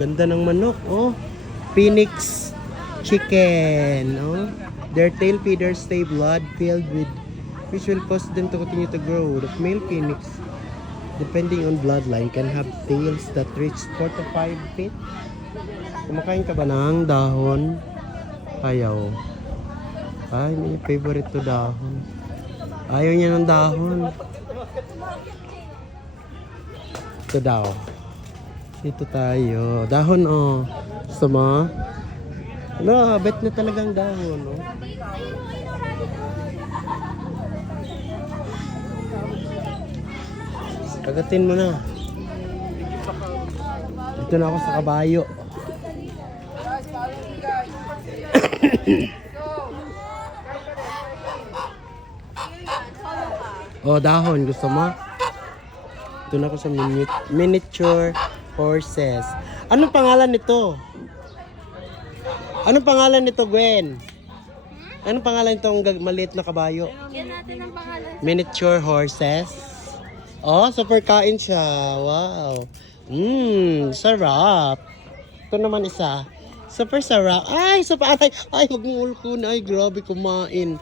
Ganda ng manok, oh. Phoenix chicken, oh. Their tail feeders stay blood-filled with which will cause them to continue to grow. The male phoenix, depending on bloodline, can have tails that reach 4 to 5 feet. Kumakain ka ba ng dahon? Ayaw. Ay, may favorite to dahon. Ayaw niya ng dahon. Ito daw. Dito tayo. Dahon, oh. Gusto mo? No, bet na talagang dahon, oh. Kagatin mo na. Dito na ako sa kabayo. Oh, dahon. Gusto mo? Dito na ako sa miniature horses. Anong pangalan nito? Anong pangalan nito, Gwen? Anong pangalan itong maliit na kabayo? Yan natin ang pangalan. Miniature horses. Oh, super kain siya. Wow. Sarap. Ito naman isa. Super sarap. Ay, super. Ay, wag mong ulko na. Ay, grabe kumain.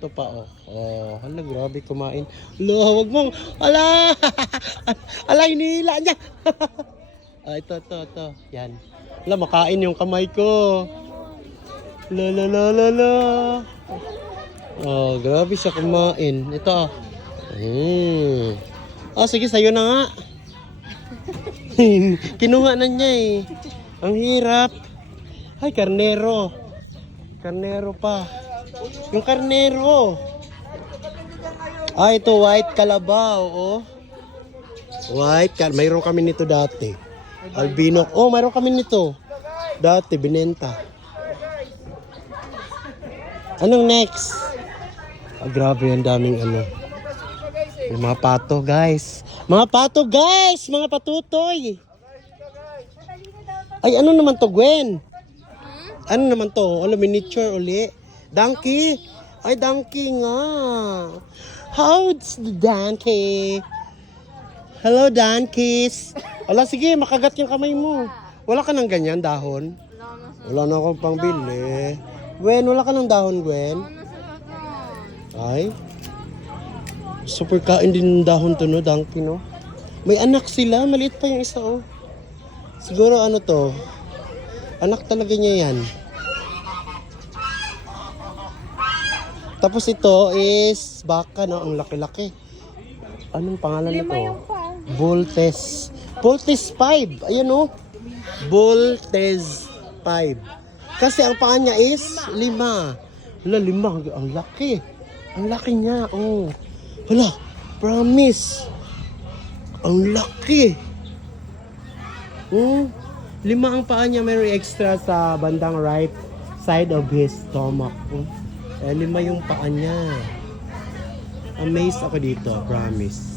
Ito pa, oh. Oh, hala, grabe kumain. Lo, wag mong. Ala! Ala, hinihila niya. Ito. Yan. Ala, makain yung kamay ko. La. Oh, grabe siya kumain. Ito. Oh, sige, sa'yo na nga. Kinuha na niya eh. Ang hirap. Ay, karnero. Karnero pa. Yung karnero. Ah, ito, white kalabaw, oh. Mayroon kami nito dati. Albino. Oh, mayroon kami nito. Dati, binenta. Anong next? Ah, grabe, ang daming ano. Yung mga pato, guys. Mga pato, guys! Mga patutoy! Ay, ano naman to, Gwen? Ano naman to? Ano, miniature uli? Donkey? Ay, donkey nga. How's the donkey? Hello, donkeys. Wala, sige, makagat yung kamay mo. Wala ka ng ganyan, dahon? Wala na akong pangbili. Gwen, wala ka ng dahon, Gwen? Ay. Super kain din ng dahon to, no? Donkey, no? May anak sila. Maliit pa yung isa, oh. Siguro ano to? Anak talaga niya yan. Tapos ito is baka, no? Ang laki-laki. Anong pangalan nito? 5 yung pa. Bultes. Bultes 5. Ayan, oh. Bultes 5. Kasi ang paa niya is 5. Hala, 5. Ang laki. Ang laki niya, oh. Hala, promise. Ang laki. 5 ang paa niya. Mayroon extra sa bandang right side of his stomach. 5 yung paa niya. Amazed ako dito, promise.